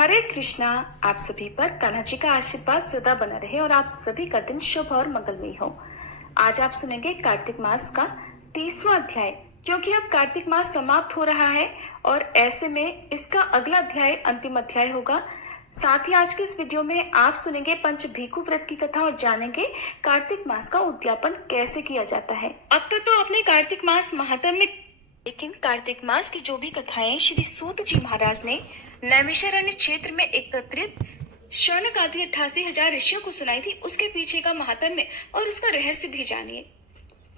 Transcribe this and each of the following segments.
हरे कृष्णा। आप सभी पर कान्हा जी का आशीर्वाद सदा बना रहे और आप सभी का दिन शुभ और मंगलमय हो। आज आप सुनेंगे कार्तिक मास का 30वां अध्याय, क्योंकि अब कार्तिक मास समाप्त हो रहा है और ऐसे में इसका अगला अध्याय अंतिम अध्याय होगा। साथ ही आज के इस वीडियो में आप सुनेंगे पंच भीखु व्रत की कथा और जानेंगे कार्तिक मास का उद्यापन कैसे किया जाता है। अब तक तो आपने कार्तिक मास महात्म्य, लेकिन कार्तिक मास की जो भी कथाएं श्री सूत जी महाराज ने नैमिषारण्य क्षेत्र में एकत्रित शौनक आदि 88,000 ऋषियों को सुनाई थी, उसके पीछे का महात्म्य और उसका रहस्य भी जानिए।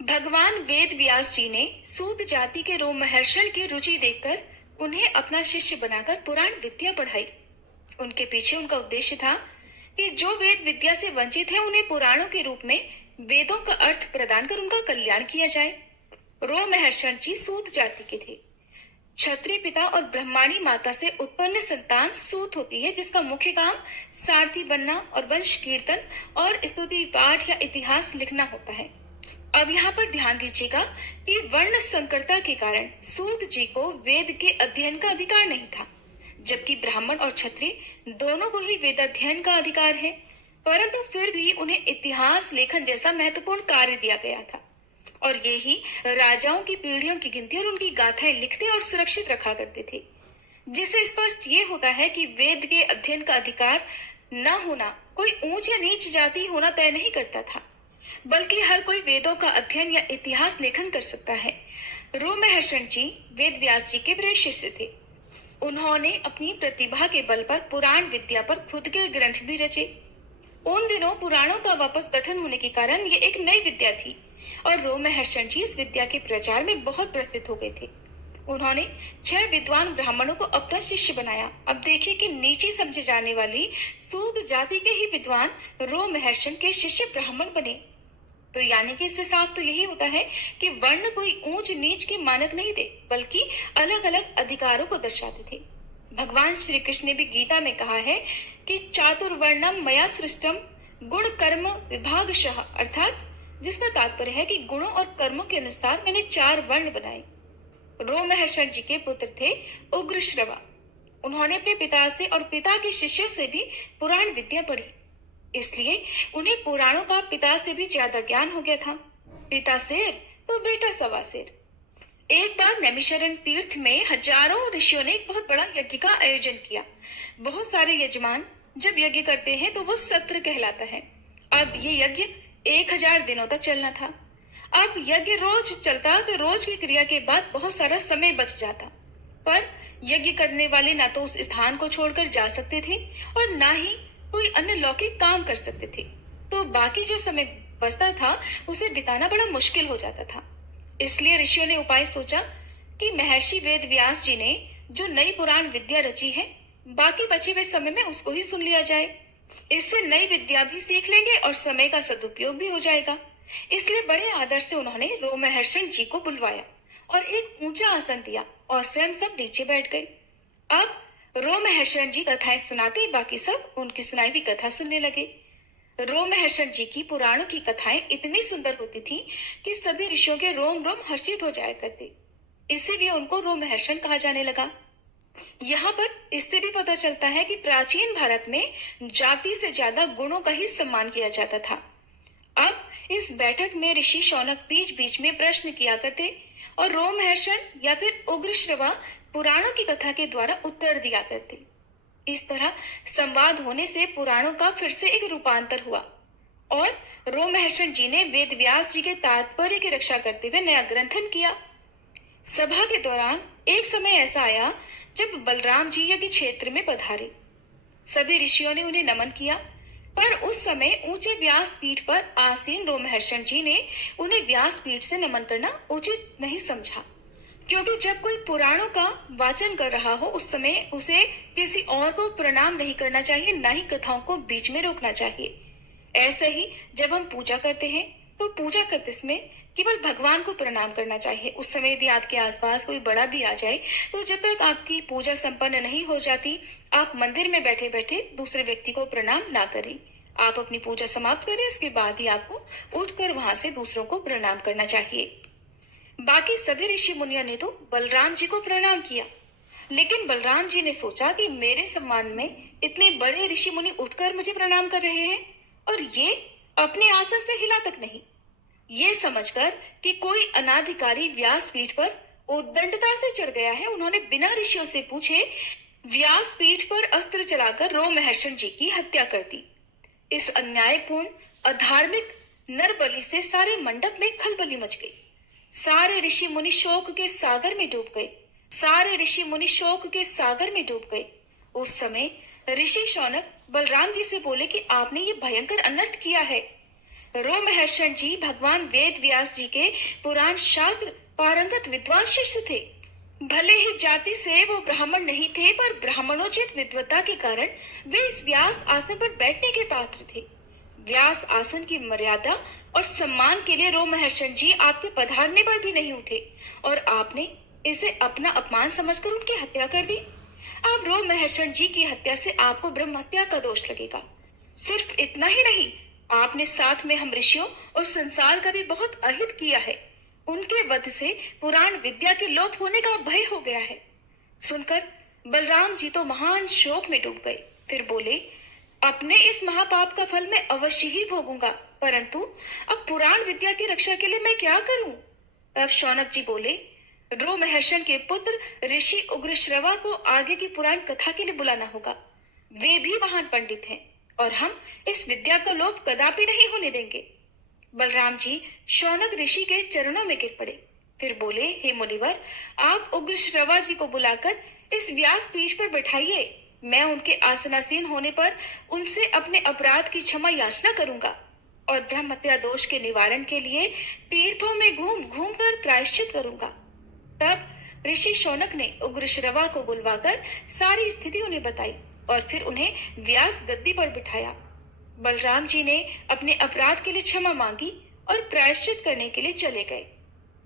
भगवान वेद व्यास जी ने सूत जाति के रोमहर्षण की रुचि देखकर उन्हें अपना शिष्य बनाकर पुराण विद्या पढ़ाई। उनके पीछे उनका उद्देश्य था कि जो वेद विद्या से वंचित है उन्हें पुराणों के रूप में वेदों का अर्थ प्रदान कर उनका कल्याण किया जाए। रोमहर्षण जी सूत जाति के थे। क्षत्रिय पिता और ब्रह्माणी माता से उत्पन्न संतान सूत होती है, जिसका मुख्य काम सारथी बनना और वंश कीर्तन और स्तुति पाठ या इतिहास लिखना होता है। अब यहाँ पर ध्यान दीजिएगा कि वर्ण संकरता के कारण सूत जी को वेद के अध्ययन का अधिकार नहीं था, जबकि ब्राह्मण और क्षत्रिय दोनों को ही वेदाध्ययन का अधिकार है। परंतु फिर भी उन्हें इतिहास लेखन जैसा महत्वपूर्ण कार्य दिया गया था और ये ही राजाओं की पीढ़ियों की गिनती और उनकी गाथाएं लिखते और सुरक्षित रखा करते थे, जिससे स्पष्ट ये होता है कि वेद के अध्ययन का अधिकार न होना कोई ऊंच या नीच जाति होना तय नहीं करता था, बल्कि हर कोई वेदों का अध्ययन या इतिहास लेखन कर सकता है। रोमहर्षण जी वेद व्यास जी के बड़े शिष्य थे। उन्होंने अपनी प्रतिभा के बल पर पुराण विद्या पर खुद के ग्रंथ भी रचे। उन दिनों पुराणों का वापस गठन होने के कारण ये एक नई विद्या थी और रोमहर्षण जी इस विद्या के प्रचार में बहुत प्रसिद्ध हो गए थे। उन्होंने 6 विद्वान ब्राह्मणों को अपना शिष्य बनाया। अब देखिए कि नीचे समझे जाने वाली सूत जाति के ही विद्वान रोमहर्षण के शिष्य ब्राह्मण बने। तो यानी कि इससे साफ तो यही होता है कि वर्ण कोई ऊंच नीच के मानक नहीं थे, बल्कि अलग अलग अधिकारों को दर्शाते थे। भगवान श्री कृष्ण ने भी गीता में कहा है कि चातुर्वर्णम मया सृष्टम गुण कर्म विभागशः, अर्थात जिसका तात्पर्य है कि गुणों और कर्मों के अनुसार मैंने 4 वर्ण बनाए। रोमहर्षण जी के पुत्र थे उग्रश्रवा। उन्होंने अपने पिता से और पिता के शिष्यों से भी पुराण विद्या पढ़ी, इसलिए उन्हें पुराणों का पिता से भी ज्यादा ज्ञान हो गया था। पिता शेर तो बेटा सवा शेर। एक बार नैमिषारण्य तीर्थ में हजारों ऋषियों ने एक बहुत बड़ा यज्ञ का आयोजन किया। बहुत सारे यजमान जब यज्ञ करते हैं तो वो सत्र कहलाता है। अब ये यज्ञ 1000 दिनों तक चलना था। अब यज्ञ रोज चलता तो रोज की क्रिया के बाद बहुत सारा समय बच जाता, पर यज्ञ करने वाले ना तो उस स्थान को छोड़कर जा सकते थे और ना ही कोई अन्य लौकिक काम कर सकते थे। तो बाकी जो समय बचता था उसे बिताना बड़ा मुश्किल हो जाता था। इसलिए ऋषियों ने उपाय सोचा कि महर्षि वेद व्यास जी ने जो नई पुराण विद्या रची है, बाकी बचे हुए समय में उसको ही सुन लिया जाए। इससे नई विद्या भी सीख लेंगे और समय का सदुपयोग भी हो जाएगा। इसलिए बड़े आदर से उन्होंने रोमहर्षण जी को बुलवाया और एक ऊंचा आसन दिया और स्वयं सब नीचे बैठ गए। अब रोमहर्षण जी कथाएं सुनाते, बाकी सब उनकी सुनाई हुई कथा सुनने लगे। रोमहर्षण जी की पुराणों की कथाएं इतनी सुंदर होती थी कि सभी ऋषियों के रोम रोम हर्षित हो जाया करते, इसीलिए उनको रोमहर्षण कहा जाने लगा। यहाँ पर इससे भी पता चलता है कि प्राचीन भारत में जाति से ज्यादा गुणों का ही सम्मान किया जाता था। अब इस बैठक में ऋषि शौनक बीच बीच में प्रश्न किया करते और रोमहर्षण या फिर उग्रश्रवा पुराणों की कथा के द्वारा उत्तर दिया करते। इस तरह संवाद होने से पुराणों का फिर से एक रूपांतर हुआ और रोमहर्षण जी ने वेद व्यास जी के तात्पर्य की रक्षा करते हुए नया ग्रंथन किया। सभा के दौरान एक समय ऐसा आया जब बलराम जी यज्ञ क्षेत्र में पधारे। सभी ऋषियों ने उन्हें नमन किया, पर उस समय ऊंचे व्यास पीठ पर आसीन रोमहर्षण जी ने उन्हें व्यास पीठ से नमन करना उचित नहीं समझा, क्योंकि जब कोई पुराणों का वाचन कर रहा हो उस समय उसे किसी और को प्रणाम नहीं करना चाहिए, ना ही कथाओं को बीच में रोकना चाहिए। ऐसे ही जब हम पूजा करते हैं तो पूजा करते समय केवल भगवान को प्रणाम करना चाहिए। उस समय यदि आपके आसपास कोई बड़ा भी आ जाए तो जब तक आपकी पूजा संपन्न नहीं हो जाती, आप मंदिर में बैठे बैठे दूसरे व्यक्ति को प्रणाम ना करें। आप अपनी पूजा समाप्त करें, उसके बाद ही आपको उठकर वहां से दूसरों को प्रणाम करना चाहिए। बाकी सभी ऋषि मुनियों ने तो बलराम जी को प्रणाम किया, लेकिन बलराम जी ने सोचा कि मेरे सम्मान में इतने बड़े ऋषि मुनि उठकर मुझे प्रणाम कर रहे हैं और ये अपने आसन से हिला तक नहीं। ये समझकर कि कोई अनाधिकारी व्यासपीठ पर उद्दंडता से चढ़ गया है, उन्होंने बिना ऋषियों से पूछे व्यासपीठ पर अस्त्र चलाकर रोमहर्षण जी की हत्या कर दी। इस अन्यायपूर्ण अधार्मिक नरबलि से सारे मंडप में खलबली मच गई। सारे ऋषि मुनि शोक के सागर में डूब गए। सारे ऋषि मुनि शोक के सागर में डूब गए। उस समय ऋषि शौनक बलराम जी से बोले कि आपने ये भयंकर अनर्थ किया है। रोमहर्षण जी भगवान वेद व्यास जी के पुराण शास्त्र पारंगत विद्वान शिष्य थे। भले ही जाति से वो ब्राह्मण नहीं थे, पर ब्राह्मणोचित विद्वता के कारण वे इस व्यास आसन पर बैठने के पात्र थे। व्यास आसन की मर्यादा और सम्मान के लिए रोमहर्षण जी आपके पधारने पर भी नहीं उठे और आपने इसे अपना अपमान समझकर उनकी हत्या कर दी। अब रोमहर्षण जी की हत्या से आपको ब्रह्म हत्या का दोष लगेगा। सिर्फ इतना ही नहीं, आपने साथ में हम ऋषियों और संसार का भी बहुत अहित किया है। उनके वध से पुराण विद्या के लोप होने का भय हो गया है। सुनकर बलराम जी तो महान शोक में डूब गए। फिर बोले, अपने इस महापाप का फल मैं अवश्य ही भोगूंगा, परंतु अब पुराण विद्या की रक्षा के लिए मैं क्या करूं? तब शौनक जी बोले, रोमहर्षण के पुत्र ऋषि उग्रश्रवा को आगे की पुराण कथा के लिए बुलाना होगा। वे भी महान पंडित हैं और हम इस विद्या का लोप कदापि नहीं होने देंगे। बलराम जी शौनक ऋषि के चरणों में गिर पड़े। फिर बोले, हे मुनिवर, आप उग्रश्रवा जी को बुलाकर इस व्यास पीठ पर बैठाइए। मैं उनके आसनासीन होने पर उनसे अपने अपराध की क्षमा याचना करूंगा और ब्रह्म हत्या दोष के निवारण के लिए तीर्थों में घूम घूम कर प्रायश्चित करूंगा। तब ऋषि शौनक ने उग्रश्रवा को बुलवाकर सारी स्थिति उन्हें बताई और फिर उन्हें व्यास गद्दी पर बिठाया। बलराम जी ने अपने अपराध के लिए क्षमा मांगी और प्रायश्चित करने के लिए चले गए।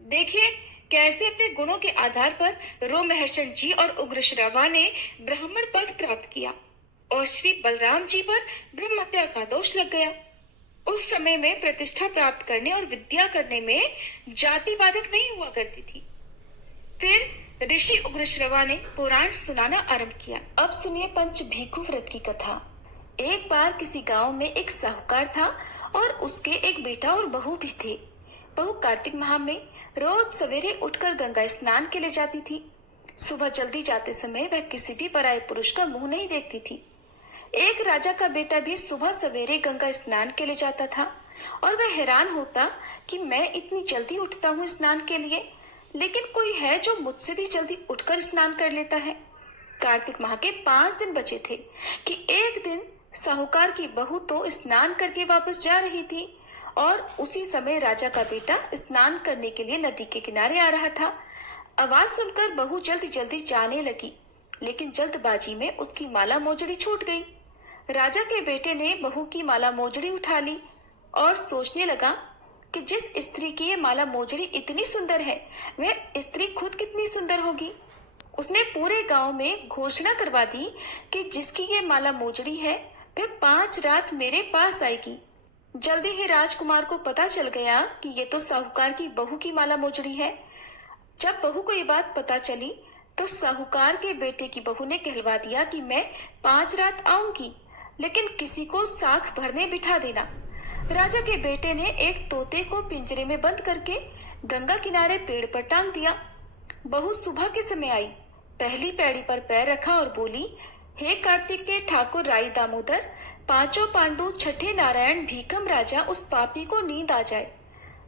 देखिए कैसे अपने गुणों के आधार पर रोमहर्षण जी और उग्रश्रवा ने ब्राह्मण पद प्राप्त किया और श्री बलराम जी पर ब्रह्म हत्या का दोष लग गया। उस समय में प्रतिष्ठा प्राप्त करने और विद्या करने में जाति बाधक नहीं हुआ करती थी। फिर ऋषि उग्रश्रवा ने पुराण सुनाना आरंभ किया। अब सुनिए पंच भीखु व्रत की कथा। एक बार किसी गांव में एक साहूकार था और उसके एक बेटा और बहू भी थे। बहू कार्तिक माह में रोज सवेरे उठकर गंगा स्नान के लिए जाती थी। सुबह जल्दी जाते समय वह किसी भी पराये पुरुष का मुंह नहीं देखती थी। एक राजा का बेटा भी सुबह सवेरे गंगा स्नान के लिए जाता था और वह हैरान होता कि मैं इतनी जल्दी उठता हूँ स्नान के लिए, लेकिन कोई है जो मुझसे भी जल्दी उठकर स्नान कर लेता है। कार्तिक माह के 5 दिन बचे थे कि एक दिन साहूकार की बहू तो स्नान करके वापस जा रही थी और उसी समय राजा का बेटा स्नान करने के लिए नदी के किनारे आ रहा था। आवाज सुनकर बहू जल्दी जल्दी जाने लगी, लेकिन जल्दबाजी में उसकी माला मोजड़ी छूट गई। राजा के बेटे ने बहू की माला मोजड़ी उठा ली और सोचने लगा कि जिस स्त्री की ये माला मोजड़ी इतनी सुंदर है, वह स्त्री खुद कितनी सुंदर होगी। उसने पूरे गांव में घोषणा करवा दी कि जिसकी ये माला मोजड़ी है वह 5 रात मेरे पास आएगी। जल्दी ही राजकुमार को पता चल गया कि ये तो साहूकार की बहू की माला मोजड़ी है। जब बहू को ये बात पता चली तो साहूकार के बेटे की बहू ने कहलवा दिया कि मैं 5 रात आऊंगी, लेकिन किसी को साख भरने बिठा देना। राजा के बेटे ने एक तोते को पिंजरे में बंद करके गंगा किनारे पेड़ पर टांग दिया। बहू सुबह के समय आई, पहली पैड़ी पर पैर रखा और बोली, हे कार्तिक के ठाकुर राई दामोदर, 5 पांडु, छठे नारायण, भीखम राजा, उस पापी को नींद आ जाए।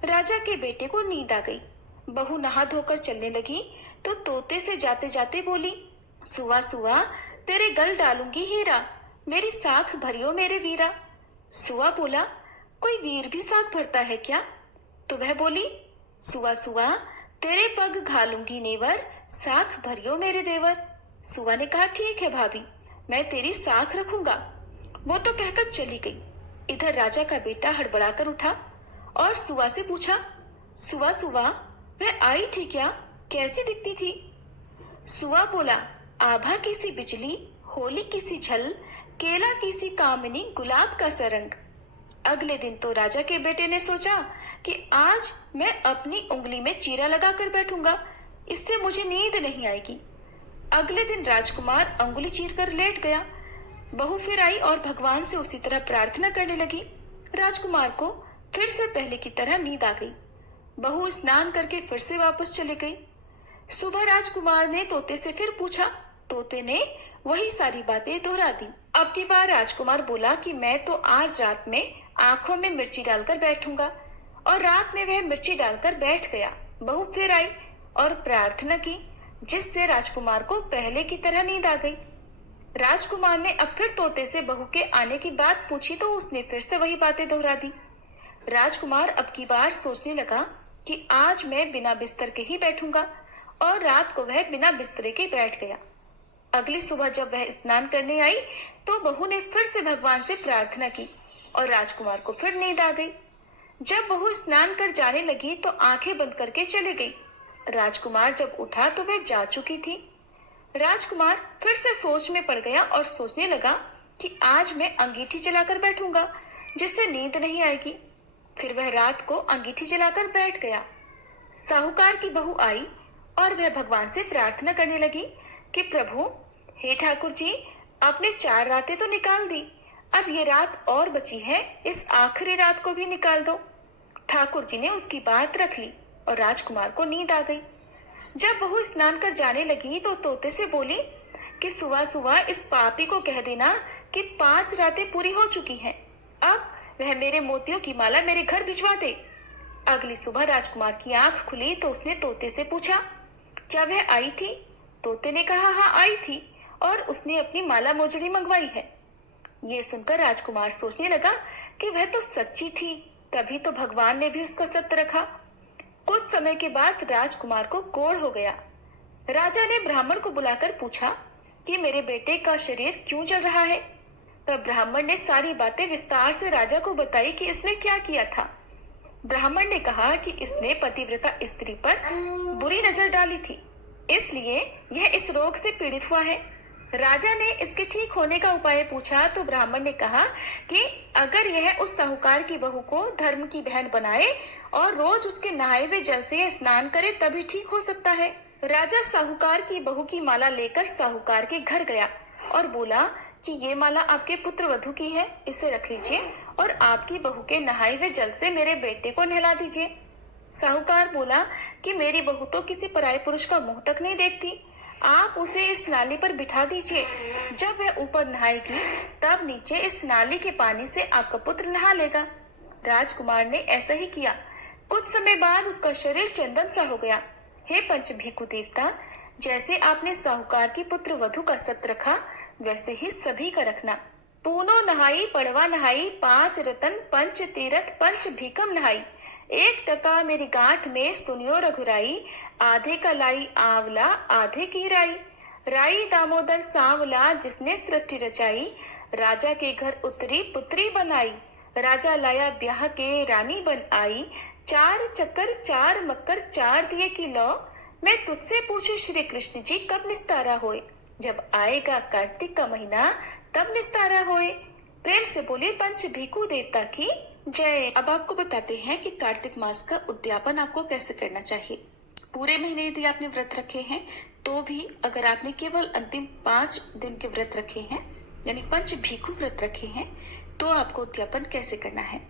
राजा के बेटे को नींद आ गई। बहू नहा धोकर चलने लगी तो तोते से जाते जाते बोली, सुआ सुआ, तेरे गल डालूंगी हीरा, मेरी साख भरियो मेरे वीरा। सुआ बोला, कोई वीर भी साख भरता है क्या? तो वह बोली, सुआ सुआ, तेरे पग घालूंगी नेवर, साख भरियो मेरे देवर। सुआ ने कहा, ठीक है भाभी, मैं तेरी साख रखूंगा। वो तो कहकर चली गई। इधर राजा का बेटा हड़बड़ाकर उठा और सुआ से पूछा, सुआ सुआ, वह आई थी क्या? कैसी दिखती थी? सुआ बोला, आभा की सी बिजली, होली की सी झल, केला की सी कामिनी, गुलाब का सा रंग। अगले दिन तो राजा के बेटे ने सोचा कि आज मैं अपनी उंगली में चीरा लगाकर बैठूंगा, इससे मुझे नींद नहीं आएगी। अगले दिन राजकुमार अंगुली चीर कर लेट गया। बहू फिर आई और भगवान से उसी तरह प्रार्थना करने लगी। राजकुमार को फिर से पहले की तरह नींद आ गई। बहू स्नान करके फिर से वापस चली गई। सुबह राजकुमार ने तोते से फिर पूछा। तोते ने वही सारी बातें दोहरा दी। अब की बार राजकुमार बोला कि मैं तो आज रात में आंखों में मिर्ची डालकर बैठूंगा, और रात में वह मिर्ची डालकर बैठ गया। बहू फिर आई और प्रार्थना की, जिससे राजकुमार को पहले की तरह नींद आ गई। राजकुमार ने अब फिर तोते से बहू के आने की बात पूछी तो उसने फिर से वही बातें दोहरा दी। राजकुमार अब की बार सोचने लगा कि आज मैं बिना बिस्तर के ही बैठूंगा, और रात को वह बिना बिस्तरे के बैठ गया। अगली सुबह जब वह स्नान करने आई तो बहू ने फिर से भगवान से प्रार्थना की और राजकुमार को फिर नींद आ गई। जब बहू स्नान कर जाने लगी तो आंखें बंद करके चली गई। राजकुमार जब उठा तो वह जा चुकी थी। राजकुमार फिर से सोच में पड़ गया और सोचने लगा कि आज मैं अंगीठी जलाकर बैठूंगा, जिससे नींद नहीं आएगी। फिर वह रात को अंगीठी जलाकर बैठ गया। साहूकार की बहू आई और वह भगवान से प्रार्थना करने लगी कि प्रभु, हे ठाकुर जी, आपने 4 रातें तो निकाल दी, अब ये रात और बची है, इस आखिरी रात को भी निकाल दो। ठाकुर जी ने उसकी बात रख ली और राजकुमार को नींद आ गई। जब बहू स्नान कर जाने लगी तो तोते से बोली कि सुबह सुबह इस पापी को कह देना कि 5 रातें पूरी हो चुकी हैं, अब वह मेरे मोतियों की माला मेरे घर भिजवा दे। अगली सुबह राजकुमार की आंख खुली तो उसने तोते से पूछा, क्या वह आई थी? तोते ने कहा, हाँ आई थी, और उसने अपनी माला मोजड़ी मंगवाई है। ये सुनकर राजकुमार सोचने लगा कि वह तो सच्ची थी, तभी तो भगवान ने भी उसका सत्य रखा। कुछ समय के बाद राजकुमार को कोढ़ हो गया। राजा ने ब्राह्मण को बुलाकर पूछा कि मेरे बेटे का शरीर क्यों जल रहा है। तब ब्राह्मण ने सारी बातें विस्तार से राजा को बताई कि इसने क्या किया था। ब्राह्मण ने कहा कि इसने पतिव्रता स्त्री पर बुरी नजर डाली थी, इसलिए यह इस रोग से पीड़ित हुआ है। राजा ने इसके ठीक होने का उपाय पूछा तो ब्राह्मण ने कहा कि अगर यह उस साहूकार की बहू को धर्म की बहन बनाए और रोज उसके नहाए हुए जल से स्नान करे तभी ठीक हो सकता है। राजा साहूकार की बहू की माला लेकर साहूकार के घर गया और बोला कि ये माला आपके पुत्र वधू की है, इसे रख लीजिए और आपकी बहू के नहाए हुए जल से मेरे बेटे को नहला दीजिए। साहूकार बोला कि मेरी बहू तो किसी पराये पुरुष का मुंह तक नहीं देखती, आप उसे इस नाली पर बिठा दीजिए। जब वह ऊपर नहाएगी तब नीचे इस नाली के पानी से आपका पुत्र नहा लेगा। राजकुमार ने ऐसा ही किया। कुछ समय बाद उसका शरीर चंदन सा हो गया। हे पंचभीखु देवता, जैसे आपने साहूकार की पुत्र वधू का सत्य रखा, वैसे ही सभी का रखना। पूनो नहाई पड़वा नहाई, 5 रतन पंच तीरथ पंच भीकम नहाई, 1 टका मेरी गांठ में सुनियो रघुराई, आधे का लाई आंवला आधे की राई। राई दामोदर सांवला जिसने सृष्टि रचाई, राजा के घर उतरी पुत्री बनाई, राजा लाया ब्याह के रानी बन आई, 4 चक्कर 4 मक्कर 4 दिए की लौ, मैं तुझसे पूछूं श्री कृष्ण जी कब निस्तारा होए, जब आएगा कार्तिक का महीना तब निस्तारा होए। प्रेम से बोले पंच भीखु देवता की जय। अब आपको बताते हैं कि कार्तिक मास का उद्यापन आपको कैसे करना चाहिए। पूरे महीने यदि आपने व्रत रखे हैं तो भी, अगर आपने केवल अंतिम 5 दिन के व्रत रखे हैं यानी पंच भीखु व्रत रखे हैं, तो आपको उद्यापन कैसे करना है।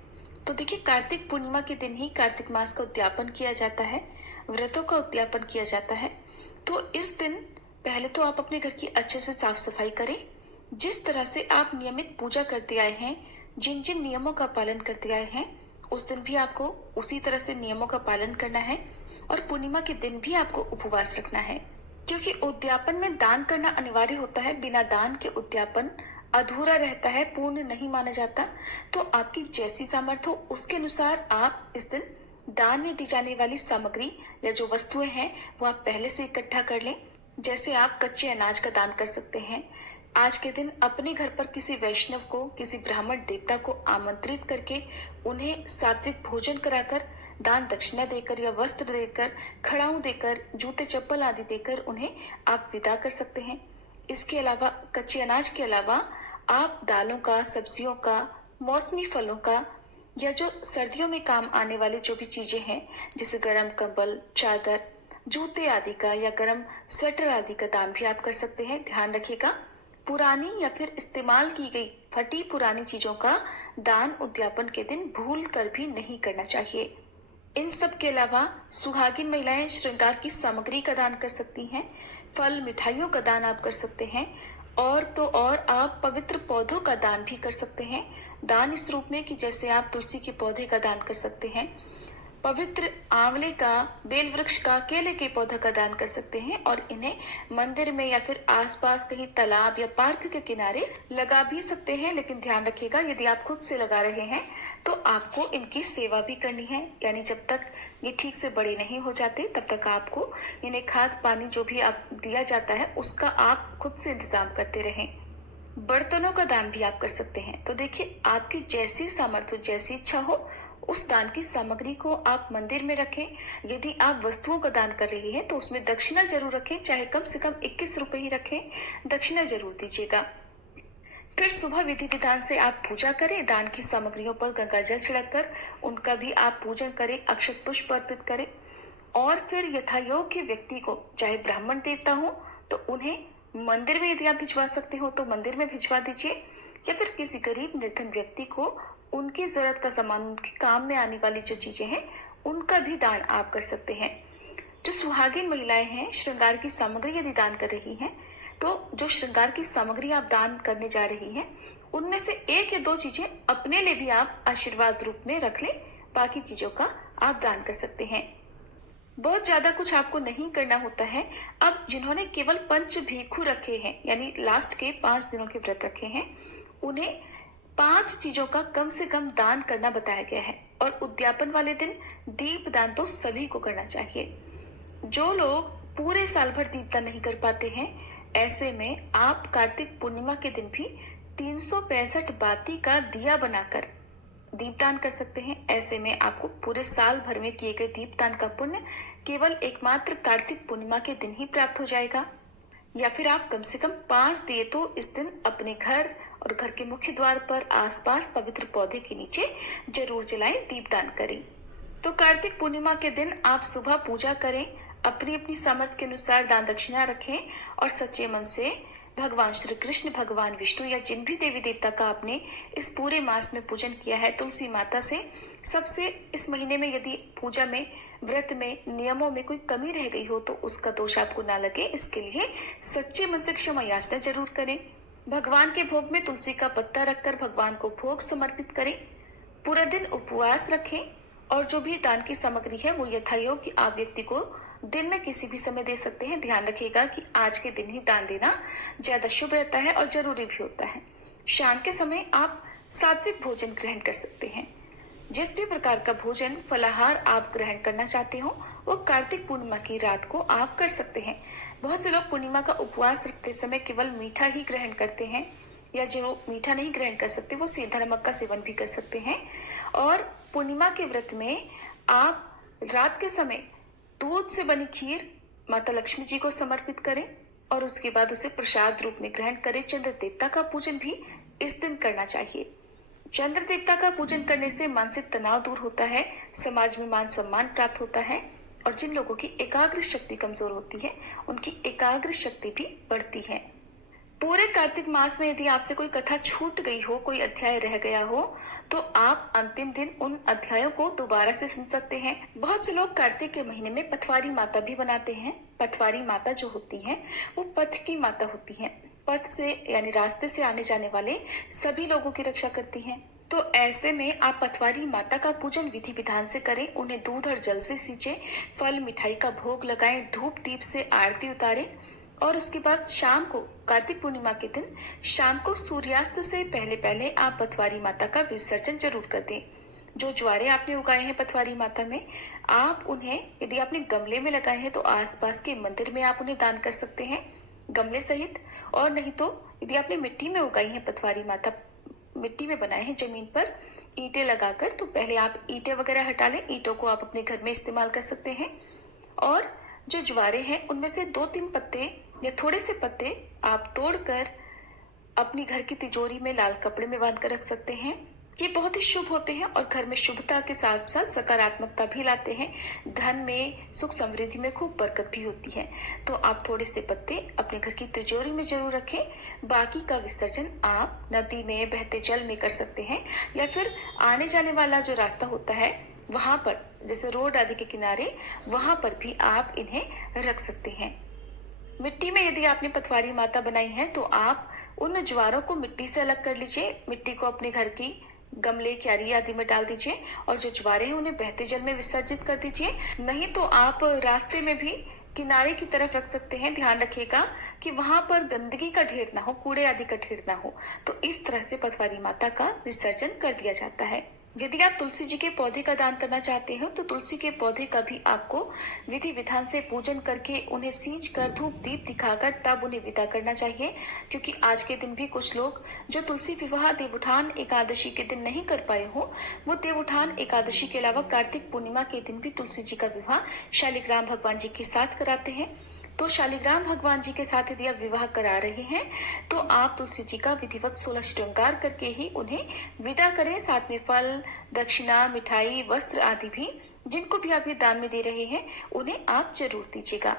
तो देखिए, कार्तिक पूर्णिमा के दिन ही कार्तिक मास का उद्यापन किया जाता है, व्रतों का उद्यापन किया जाता है। तो इस दिन पहले तो आप अपने घर की अच्छे से साफ सफाई करें। जिस तरह से आप नियमित पूजा करते आए हैं, जिन जिन नियमों का पालन करते आए हैं, उस दिन भी आपको उसी तरह से नियमों का पालन करना है और पूर्णिमा के दिन भी आपको उपवास रखना है, क्योंकि उद्यापन में दान करना अनिवार्य होता है। बिना दान के उद्यापन अधूरा रहता है, पूर्ण नहीं माना जाता। तो आपकी जैसी सामर्थ्य हो उसके अनुसार आप इस दिन दान में दी जाने वाली सामग्री या जो वस्तुएं हैं वो आप पहले से इकट्ठा कर लें। जैसे आप कच्चे अनाज का दान कर सकते हैं। आज के दिन अपने घर पर किसी वैष्णव को, किसी ब्राह्मण देवता को आमंत्रित करके उन्हें सात्विक भोजन कराकर, दान दक्षिणा देकर या वस्त्र देकर, खड़ाऊ देकर, जूते चप्पल आदि देकर उन्हें आप विदा कर सकते हैं। इसके अलावा कच्चे अनाज के अलावा आप दालों का, सब्जियों का, मौसमी फलों का या जो सर्दियों में काम आने वाली जो भी चीजें हैं, जैसे गर्म कंबल, चादर, जूते आदि का या गर्म स्वेटर आदि का दान भी आप कर सकते हैं। ध्यान रखिएगा, पुरानी या फिर इस्तेमाल की गई फटी पुरानी चीजों का दान उद्यापन के दिन भूल कर भी नहीं करना चाहिए। इन सब के अलावा सुहागिन महिलाएं श्रृंगार की सामग्री का दान कर सकती हैं। फल मिठाइयों का दान आप कर सकते हैं। और तो और आप पवित्र पौधों का दान भी कर सकते हैं। दान इस रूप में कि जैसे आप तुलसी के पौधे का दान कर सकते हैं, पवित्र आंवले का, बेल वृक्ष का, केले के पौधे का दान कर सकते हैं और इन्हें मंदिर में या फिर आसपास कहीं तालाब या पार्क के किनारे लगा भी सकते हैं। लेकिन ध्यान रखिएगा, यदि आप खुद से लगा रहे हैं तो आपको इनकी सेवा भी करनी है, यानी जब तक ये ठीक से बड़े नहीं हो जाते तब तक आपको इन्हें खाद पानी जो भी आप दिया जाता है उसका आप खुद से इंतजाम करते रहें। बर्तनों का दान भी आप कर सकते हैं। तो देखिए, आपकी जैसी सामर्थ्य, जैसी इच्छा हो उस दान की सामग्री को आप मंदिर में रखें। यदि आप वस्तुओं का दान कर रहे हैं तो उसमें दक्षिणा जरूर रखें, चाहे कम से कम 21 रुपए ही रखें, दक्षिणा जरूर दीजिएगा। फिर सुबह विधि विधान से आप पूजा करें, दान की सामग्रियों पर गंगा जल छिड़ककर उनका भी आप पूजन करें, अक्षत पुष्प अर्पित करें। और फिर यथायोग्य व्यक्ति को, चाहे ब्राह्मण देवता हो तो उन्हें मंदिर में यदि आप भिजवा सकते हो तो मंदिर में भिजवा दीजिए, या फिर किसी गरीब निर्धन व्यक्ति को उनकी जरूरत का सामान, उनके काम में आने वाली जो चीजें हैं उनका भी दान आप कर सकते हैं। जो सुहागिन महिलाएं हैं, श्रृंगार की सामग्री यदि दान कर रही हैं तो जो श्रृंगार की सामग्री आप दान करने जा रही हैं उनमें से 1 या 2 चीजें अपने लिए भी आप आशीर्वाद रूप में रख लें, बाकी चीजों का आप दान कर सकते हैं। बहुत ज्यादा कुछ आपको नहीं करना होता है। अब जिन्होंने केवल पंच भीखु रखे हैं, यानी लास्ट के 5 दिनों के व्रत रखे हैं, उन्हें 5 चीजों का कम से कम दान करना बताया गया है। और उद्यापन वाले दिन दीप दान तो सभी को करना चाहिए। जो लोग पूरे साल भर दीपदान नहीं कर पाते हैं, ऐसे में आप कार्तिक पूर्णिमा के दिन भी 365 बाती का दिया बनाकर दीपदान कर सकते हैं। ऐसे में आपको पूरे साल भर में किए गए दीपदान का पुण्य केवल एकमात्र कार्तिक पूर्णिमा के दिन ही प्राप्त हो जाएगा। या फिर आप कम से कम 5 दिए तो इस दिन अपने घर और घर के मुख्य द्वार पर आसपास पवित्र पौधे के नीचे जरूर जलाएं, दीपदान करें। तो कार्तिक पूर्णिमा के दिन आप सुबह पूजा करें, अपनी अपनी सामर्थ्य के अनुसार दान दक्षिणा रखें और सच्चे मन से भगवान श्री कृष्ण, भगवान विष्णु या जिन भी देवी देवता का आपने इस पूरे मास में पूजन किया है, तुलसी माता से सबसे इस महीने में यदि पूजा में, व्रत में, नियमों में कोई कमी रह गई हो तो उसका दोष आपको ना लगे, इसके लिए सच्चे मन से क्षमा याचना जरूर करें। भगवान के भोग में तुलसी का पत्ता रखकर भगवान को भोग समर्पित करें। पूरा दिन उपवास रखें और जो भी दान की सामग्री है वो यथायोग्य आप व्यक्ति को दिन में किसी भी समय दे सकते हैं। ध्यान रखिएगा कि आज के दिन ही दान देना ज्यादा शुभ रहता है और जरूरी भी होता है। शाम के समय आप सात्विक भोजन ग्रहण कर सकते हैं। जिस भी प्रकार का भोजन, फलाहार आप ग्रहण करना चाहते हो वो कार्तिक पूर्णिमा की रात को आप कर सकते हैं। बहुत से लोग पूर्णिमा का उपवास रखते समय केवल मीठा ही ग्रहण करते हैं, या जो मीठा नहीं ग्रहण कर सकते वो सीधा नमक का सेवन भी कर सकते हैं। और पूर्णिमा के व्रत में आप रात के समय दूध से बनी खीर माता लक्ष्मी जी को समर्पित करें और उसके बाद उसे प्रसाद रूप में ग्रहण करें। चंद्र देवता का पूजन भी इस दिन करना चाहिए। चंद्र देवता का पूजन करने से मानसिक तनाव दूर होता है, समाज में मान सम्मान प्राप्त होता है और जिन लोगों की एकाग्र शक्ति कमजोर होती है उनकी एकाग्र शक्ति भी बढ़ती है। पूरे कार्तिक मास में यदि आपसे कोई कथा छूट गई हो, कोई अध्याय रह गया हो, तो आप अंतिम दिन उन अध्यायों को दोबारा से सुन सकते हैं। बहुत से लोग कार्तिक के महीने में पथवारी माता भी बनाते हैं। पथवारी माता जो होती है वो पथ की माता होती है, पथ से यानी रास्ते से आने जाने वाले सभी लोगों की रक्षा करती हैं। तो ऐसे में आप पथवारी माता का पूजन विधि विधान से करें, उन्हें दूध और जल से सींचे, फल मिठाई का भोग लगाएं, धूप दीप से आरती उतारें और उसके बाद शाम को, कार्तिक पूर्णिमा के दिन शाम को सूर्यास्त से पहले पहले आप पथवारी माता का विसर्जन जरूर कर दें। जो ज्वारे आपने उगाए हैं पथवारी माता में, आप उन्हें यदि आपने गमले में लगाए हैं तो आसपास के मंदिर में आप उन्हें दान कर सकते हैं गमले सहित। और नहीं तो यदि आपने मिट्टी में उगाई है पथवारी माता, मिट्टी में बनाए हैं जमीन पर ईंटें लगाकर, तो पहले आप ईंटें वगैरह हटा लें। ईंटों को आप अपने घर में इस्तेमाल कर सकते हैं। और जो ज्वारे हैं उनमें से 2-3 पत्ते या थोड़े से पत्ते आप तोड़कर अपनी घर की तिजोरी में लाल कपड़े में बांध कर रख सकते हैं। ये बहुत ही शुभ होते हैं और घर में शुभता के साथ साथ सकारात्मकता भी लाते हैं। धन में सुख समृद्धि में खूब बरकत भी होती है। तो आप थोड़े से पत्ते अपने घर की तिजोरी में जरूर रखें। बाकी का विसर्जन आप नदी में, बहते जल में कर सकते हैं या फिर आने जाने वाला जो रास्ता होता है वहां पर, जैसे रोड आदि के किनारे, वहां पर भी आप इन्हें रख सकते हैं। मिट्टी में यदि आपने पटवारी माता बनाई है तो आप उन ज्वारों को मिट्टी से अलग कर लीजिए। मिट्टी को अपने घर की गमले, क्यारी आदि में डाल दीजिए और जो ज्वारे हैं उन्हें बहते जल में विसर्जित कर दीजिए। नहीं तो आप रास्ते में भी किनारे की तरफ रख सकते हैं। ध्यान रखिएगा कि वहां पर गंदगी का ढेर ना हो, कूड़े आदि का ढेर ना हो। तो इस तरह से पटवारी माता का विसर्जन कर दिया जाता है। यदि आप तुलसी जी के पौधे का दान करना चाहते हो तो तुलसी के पौधे का भी आपको विधि विधान से पूजन करके, उन्हें सींच कर, धूप दीप दिखाकर तब उन्हें विदा करना चाहिए। क्योंकि आज के दिन भी कुछ लोग जो तुलसी विवाह देवउठान एकादशी के दिन नहीं कर पाए हो, वो देवउठान एकादशी के अलावा कार्तिक पूर्णिमा के दिन भी तुलसी जी का विवाह शालिग्राम भगवान जी के साथ कराते हैं। तो शालिग्राम भगवान जी के साथ यदि आप विवाह करा रहे हैं तो आप तुलसी जी का विधिवत 16 श्रृंगार करके ही उन्हें विदा करें। साथ में फल, दक्षिणा, मिठाई, वस्त्र आदि भी जिनको भी आप ये दान में दे रहे हैं उन्हें आप जरूर दीजिएगा।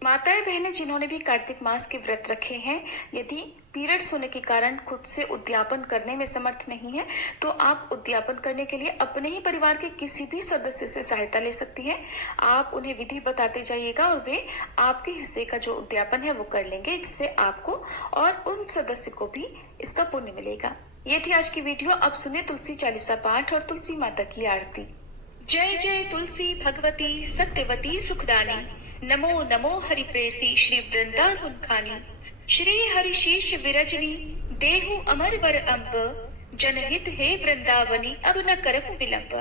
माताएं बहनें जिन्होंने भी कार्तिक मास के व्रत रखे हैं, यदि पीरियड्स होने के कारण खुद से उद्यापन करने में समर्थ नहीं है तो आप उद्यापन करने के लिए अपने ही परिवार के किसी भी सदस्य से सहायता ले सकती हैं। आप उन्हें विधि बताते जाइएगा और वे आपके हिस्से का जो उद्यापन है वो कर लेंगे, जिससे आपको और उन सदस्य को भी इसका पुण्य मिलेगा। ये थी आज की वीडियो। अब सुनिए तुलसी चालीसा पाठ और तुलसी माता की आरती। जय जय तुलसी भगवती सत्यवती सुखदानी, नमो नमो हरिप्रेसी श्री वृंदावन खानी, श्री हरिशीष विरजनी देहु अमर वर अम्ब, जनहित हे वृंदावनी अब न करहु विलंब।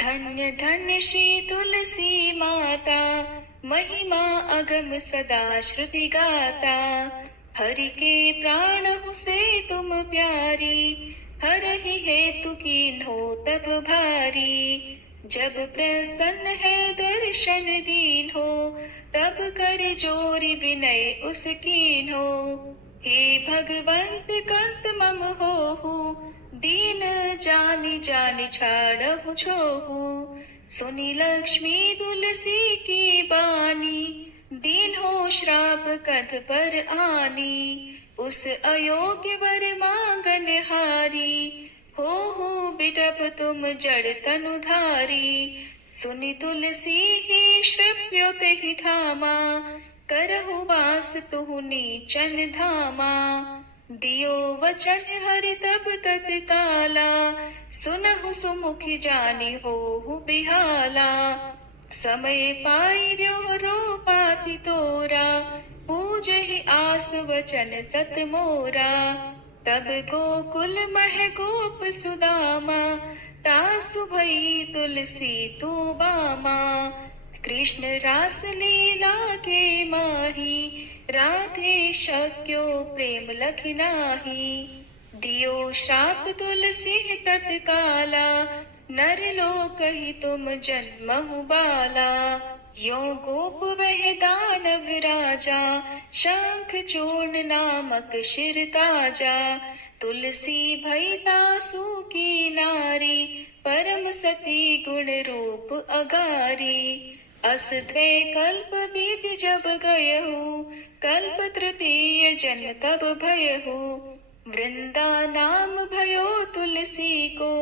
धन्य धन्य श्री तुलसी माता, महिमा अगम सदा श्रुति गाता। हरि के प्राण हो से तुम प्यारी, हर ही हेतु कीन्हो तब भारी। जब प्रसन्न है दर्शन दीन हो, तब कर जोरी विनय उस कीन हो। हे भगवंत कंत मम होहु, दीन जानि जानि छाड़हु छोहु। सुनी लक्ष्मी तुलसी की बानी, दीन हो श्राप कथ पर आनी। उस अयोग्य वर मांगन हारी, हो बिटप तुम जड़ तनुधारी। सुनि तुलसी ही श्रव्योत ही ठामा, करहु वास तुहु नीचन धामा। दियो वचन हरि तब तत्काला, सुनहु सुमुखी जानी होहु बिहाला। समय पाई रो पाति तोरा, पूजहि आस वचन सत मोरा। तब गोकुल मह गोप सुदामा, तासु भई तुलसी तू बामा। कृष्ण रास लीला के माही, राधे शक्यो प्रेम लखि नाही। दियो श्राप तुलसी तत्काला, नर लोक ही तुम जन्महु बाला। यो गोप वह दानव राजा, शंख चूर्ण नामक शिर ताजा। तुलसी भई दासु की नारी, परम सती गुण रूप अगारी। अस द्वै कल्प बीत जब गयहु, कल्प तृतीय जन्म तब भयहु। वृंदा नाम भयो तुलसी को,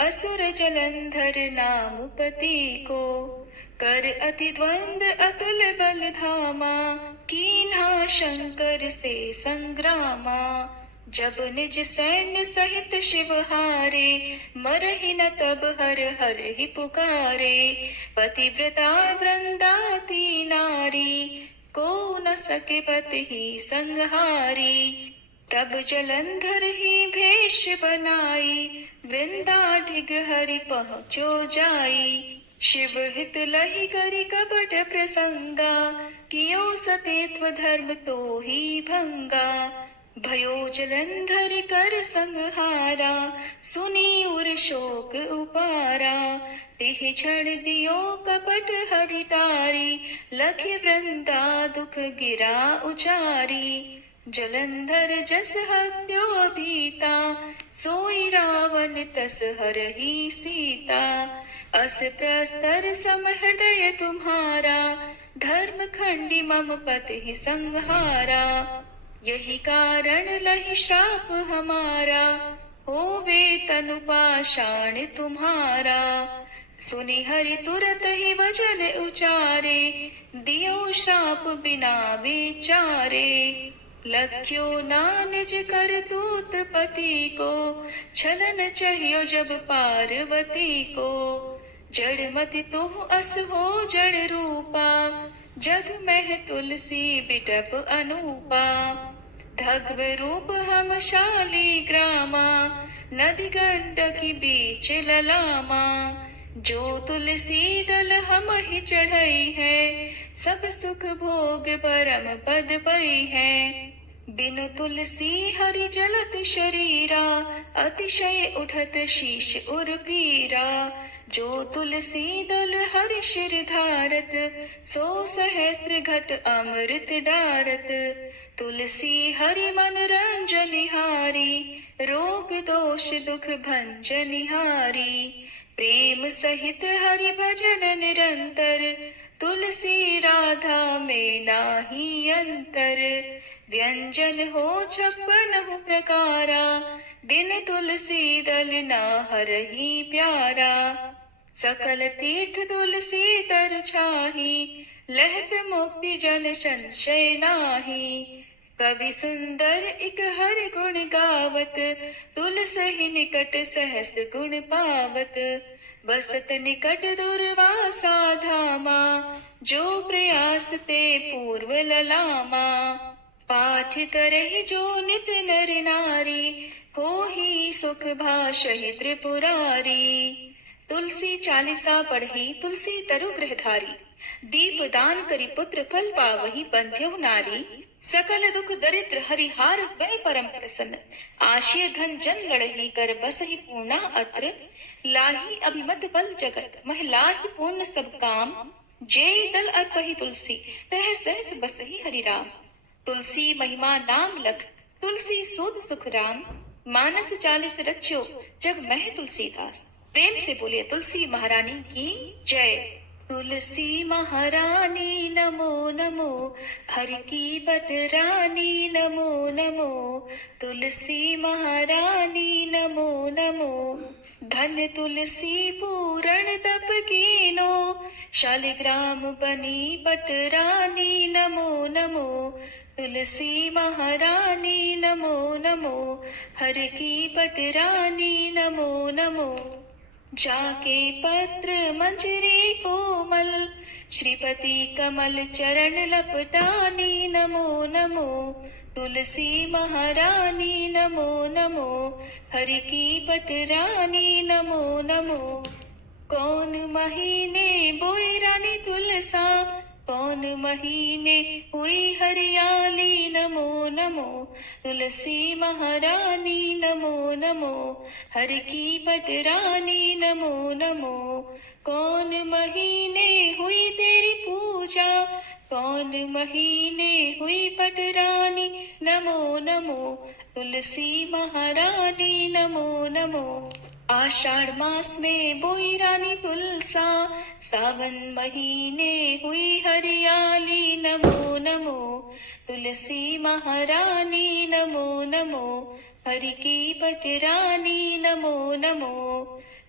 असुर जलंधर नाम पति को। कर अति द्वंद अतुल बल धामा, कीन्हा शंकर से संग्रामा। जब निज सैन्य सहित शिव हारे, मरहि न तब हर हर ही पुकारे। पतिव्रता वृंदाती नारी, को न सके पति ही संहारी। तब जलंधर ही भेष बनाई, वृंदा ढिग हरि पहुँचो जाई। शिव हित लहि करि कपट प्रसंगा, कियो सतेत्व धर्म तो ही भंगा। भयो जलंधर कर संहारा, सुनी उर शोक उपारा। तिह क्षण दियो कपट हरि टारी, लखि वृंदा दुख गिरा उचारी। जलंधर जस हत्यो अभीता, सोई रावण तस हरहि सीता। अस प्रस्तर सम हृदय तुम्हारा, धर्म खंडी मम पति संहारा। यही कारण लहि श्राप हमारा, होवे तनु पाषाण तुम्हारा। सुनि हरि तुरत ही वचन उचारे, दियो श्राप बिना विचारे। लख्यो ना निज कर दूत पति को, छलन चाहियो जब पार्वती को। जड़ मति तुह अस हो जड़ रूपा, जग मह तुलसी बिटप अनूपा। धग्व रूप हम शाली ग्रामा, नदी गंडकी बीच ललामा। जो तुलसी दल हम ही चढ़ई है, सब सुख भोग परम पद पई है। बिनु तुलसी हरि जलत शरीरा, अतिशय उठत शीश उर पीरा। जो तुलसी दल हरि शिर धारत, सो सहस्त्र घट अमृत डारत। तुलसी हरि मन रंजनिहारी, रोग दोष दुख भंजनिहारी। प्रेम सहित हरि भजन निरंतर, तुलसी राधा में नाही अंतर। व्यंजन हो 56 प्रकारा, बिन तुलसी दल ना हरहि प्यारा। सकल तीर्थ तुलसी तर छाही, लहत मुक्ति जन संशय नाही। कवि सुंदर इक हरि गुण गावत, तुलसी निकट सहस गुण पावत। बसत निकट दुर्वासा धामा, जो प्रयास ते पूर्व ललामा। पाठ करहि जो नित नर नारी, होहि सुख भाषहि त्रिपुरारी। तुलसी चालीसा पढ़ी तुलसी तरु गृहधारी, दीप दान करी पुत्र फल पावहि बंध्यो नारी। सकल दुख दरिद्र हरिहार वै परम प्रसन्न, आशय धन जन लड़ही कर बसहि पूर्णा अत्र। लाही अभिमत बल जगत, मह लाही पूर्ण सब काम। जेई दल अर्पहि तुलसी, तह सहस बसहि हरि राम। तुलसी महिमा नाम लख, तुलसी सूद सुख राम। मानस 40 रच्यो, जग मह तुलसीदास। प्रेम से बोलिए तुलसी महारानी की जय। तुलसी महारानी नमो नमो, हरि की बटरानी नमो नमो। तुलसी महारानी नमो नमो, धन तुलसी पूरण तप कीनो। शालिग्राम बनी बटरानी नमो नमो। तुलसी महारानी नमो नमो, हरि की बटरानी नमो नमो। जाके पत्र मंजरी कोमल, श्रीपति कमल चरण लपटानी नमो नमो। तुलसी महारानी नमो नमो, हरि की बटरानी नमो नमो। कौन महीने बोई रानी तुलसा, कौन महीने हुई हरियाली नमो नमो। तुलसी महारानी नमो नमो, हरि की बटरानी नमो नमो। कौन महीने हुई तेरी पूजा, कौन महीने हुई बटरानी नमो नमो। तुलसी महारानी नमो नमो। आषाढ़ मास में बोई रानी तुलसा, सावन महीने हुई हरियाली नमो नमो। तुलसी महारानी नमो नमो, हरि की बटरानी नमो नमो।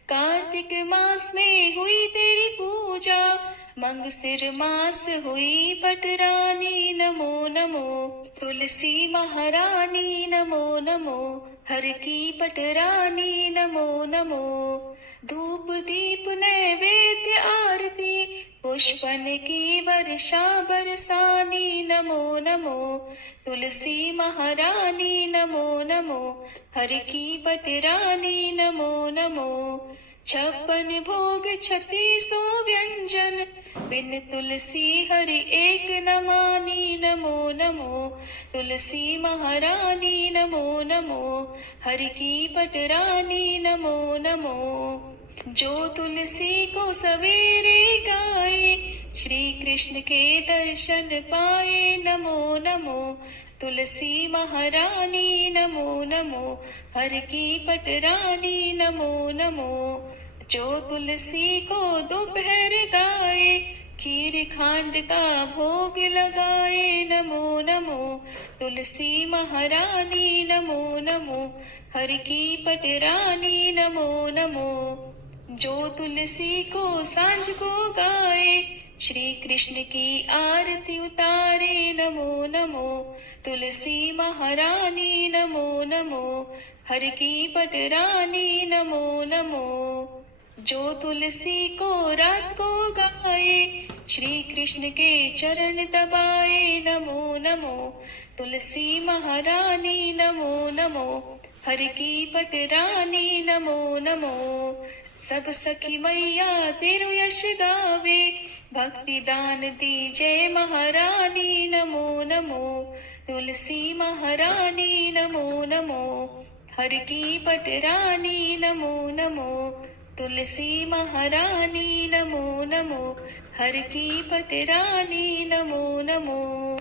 कार्तिक मास में हुई तेरी पूजा, मंगसिर मास हुई बटरानी नमो नमो। तुलसी महारानी नमो नमो, हर की बटरानी नमो नमो। धूप दीप नैवेद्य आरती, पुष्पन की वर्षा बरसानी नमो नमो। तुलसी महारानी नमो नमो, हर की बटरानी नमो नमो। 56 भोग 36 व्यंजन, बिन तुलसी हरि एक न मानी नमो नमो। तुलसी महारानी नमो नमो, हरि की बटरानी नमो नमो। जो तुलसी को सवेरे गाए, श्री कृष्ण के दर्शन पाए नमो नमो। तुलसी महारानी नमो नमो, हर की पटरानी नमो नमो। जो तुलसी को दोपहर गाए, खीर खांड का भोग लगाए नमो नमो। तुलसी महारानी नमो नमो, हर की पटरानी नमो नमो। जो तुलसी को सांझ को गाए, श्री कृष्ण की आरती उतारे नमो नमो। तुलसी महारानी नमो नमो, हर की पटरानी नमो नमो। जो तुलसी को रात को गाए, श्री कृष्ण के चरण दबाए नमो नमो। तुलसी महारानी नमो नमो, हर की पटरानी नमो नमो। सब सखी मैया तेरो यश गावे, भक्ति दान दी जय महारानी नमो नमो। तुलसी महारानी नमो नमो, हर की पटरानी नमो नमो। तुलसी महारानी नमो नमो, हर की पटरानी नमो नमो।